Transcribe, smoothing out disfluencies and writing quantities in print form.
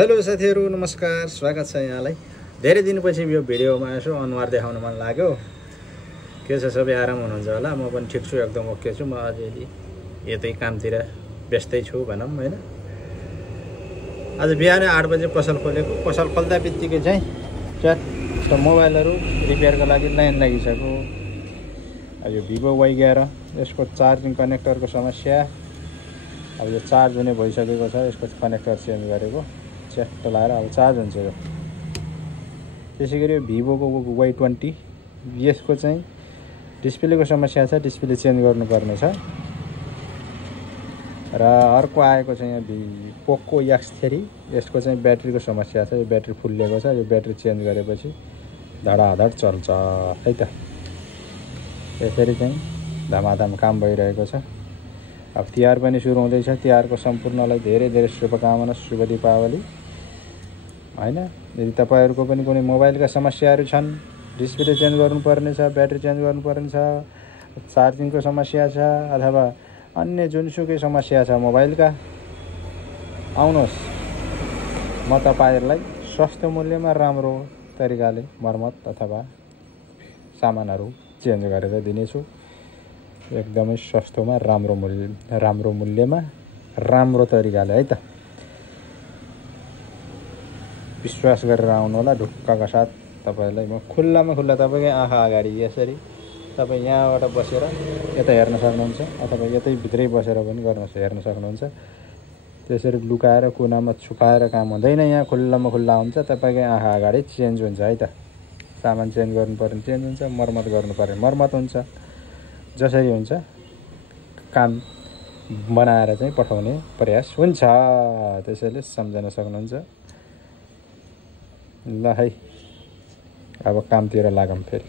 Hello साथीहरु, नमस्कार। स्वागत छ यहाँलाई। धेरै दिनपछि यो भिडियोमा यसो अनुहार देखाउन मन लाग्यो। के छ, सबै आराम हुनुहुन्छ होला? म पनि ठिक छु, एकदम ओके छु। म अझै यतै कामतिर व्यस्तै छु भनौँ हैन। आज बिहान 8 बजे पसल खोलेको। पसल खोल्दा बित्तिकै चाहिँ च्याट मोबाइलहरु रिपेयरको लागि लाइन लागिसक्यो। अब यो Vivo Y11 यसको चार्जिङ कनेक्टरको समस्या। अब यो चार्ज हुने भइसकेको छ, यसको कनेक्टर चेन्ज गरेको। च्याट्ट लाएर अब चार्ज हुन्छ यो। त्यसैगरी Vivo को Y20 यसको चाहिँ डिस्प्लेको समस्या छ, डिस्प्ले चेन्ज गर्नुपर्ने छ। र अर्को आएको चाहिँ यहाँ Poco X3 यसको चाहिँ ब्याट्रीको समस्या छ। यो ब्याट्री फुल्लिएको छ। यो ब्याट्री चेन्ज गरेपछि धडाधड चल्छ है त। यसरी चाहिँ धमाधम काम भइरहेको छ। अब तिहार पनि सुरु हुँदैछ। तिहारको सम्पूर्णलाई धेरै धेरै शुभकामना, शुभ दीपावली हैन। यदि तपाईहरुको पनि कुनै मोबाइलका समस्याहरू छन्, डिस्प्ले चेन्ज गर्नुपर्ने छ, ब्याट्री चेन्ज गर्नुपर्ने छ, चार्जिङको समस्या छ, अथवा अन्य जुनसुकै समस्या छ मोबाइलका, आउनुहोस्। म तपाईहरुलाई सस्तो मूल्यमा राम्रो तरिकाले मर्मत अथवा सामानहरू चेन्ज गरेर दिनेछु। एकदमै सस्तोमा, राम्रो मूल्यमा, राम्रो तरिकाले है त। विश्वास गरेर आउनु होला। ढुक्कका साथ तपाईलाई म खुल्लामा खुल्ला तपाईकै आँखा अगाडि यसरी तपाई यहाँबाट बसेर यता हेर्न सक्नुहुन्छ, अथवा यतै भित्रै बसेर पनि हेर्न सक्नुहुन्छ। त्यसरी लुकाएर कुनामा छुपाएर काम हुँदैन। यहाँ खुल्लामा खुल्ला हुन्छ। तपाईकै आँखा अगाडि चेन्ज हुन्छ है त। सामान चेन्ज गर्नुपर्ने चेन्ज हुन्छ, मर्मत गर्नुपर्ने मर्मत हुन्छ। जसरी हुन्छ काम बनाएर चाहिँ पठाउने प्रयास हुन्छ। त्यसैले सम्झन सक्नुहुन्छ। ल है, अब कामतिर लागौँ फेरि।